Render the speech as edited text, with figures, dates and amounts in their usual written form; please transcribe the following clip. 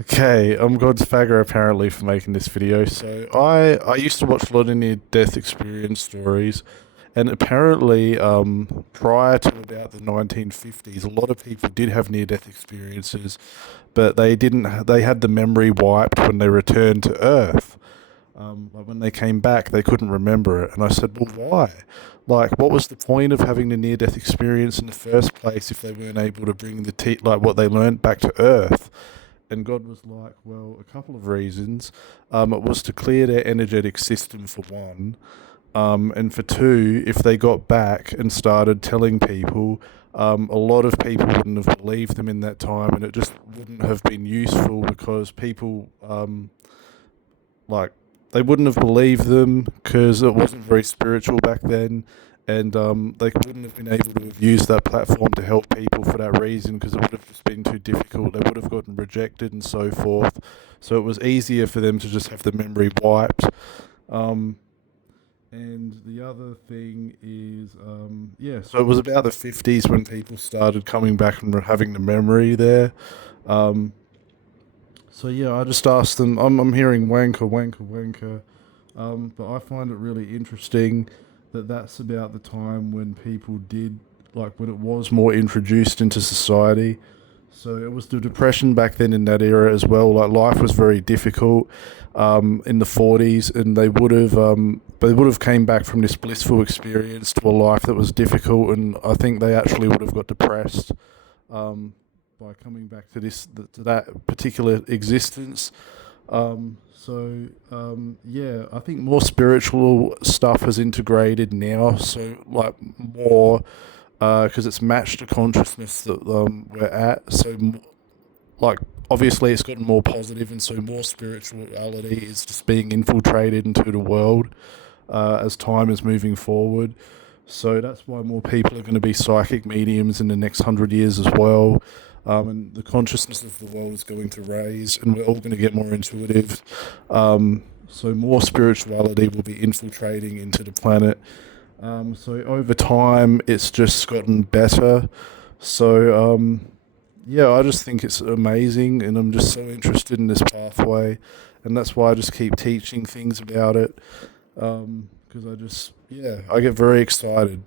Okay, I'm God's fagger apparently for making this video. So I used to watch a lot of near-death experience stories, and apparently, prior to about the 1950s, a lot of people did have near-death experiences, but they didn't. They had the memory wiped when they returned to Earth. Like when they came back, they couldn't remember it, and I said, "Well, why? Like, what was the point of having the near-death experience in the first place if they weren't able to bring like what they learned back to Earth?" And God was like, well, a couple of reasons. It was to clear their energetic system for one. And for two, if they got back and started telling people, a lot of people wouldn't have believed them in that time, and it just wouldn't have been useful because people, like, they wouldn't have believed them because it wasn't very spiritual back then, and they wouldn't have been able to have used that platform to help people for that reason because it would have just been too difficult. They would have gotten rejected and so forth. So it was easier for them to just have the memory wiped. Um, and the other thing is, yeah, so it was about the 50s when people started coming back and having the memory there. Um, so yeah, I just asked them. I'm hearing wanker, wanker, wanker, but I find it really interesting that that's about the time when people did like when it was more introduced into society. So it was the depression back then in that era as well. Like life was very difficult in the 40s, and they would have came back from this blissful experience to a life that was difficult, and I think they actually would have got depressed. Um, by coming back to to that particular existence. Yeah, I think more spiritual stuff has integrated now. So like more because it's matched the consciousness that we're at. Like obviously it's gotten more positive, and so more spirituality is just being infiltrated into the world as time is moving forward. So that's why more people are going to be psychic mediums in the next 100 years as well. And the consciousness of the world is going to raise, and we're all going to get more intuitive. So more spirituality will be infiltrating into the planet. So over time, it's just gotten better. So yeah, I just think it's amazing, and I'm just so interested in this pathway, and that's why I just keep teaching things about it. Because I just, yeah, I get very excited.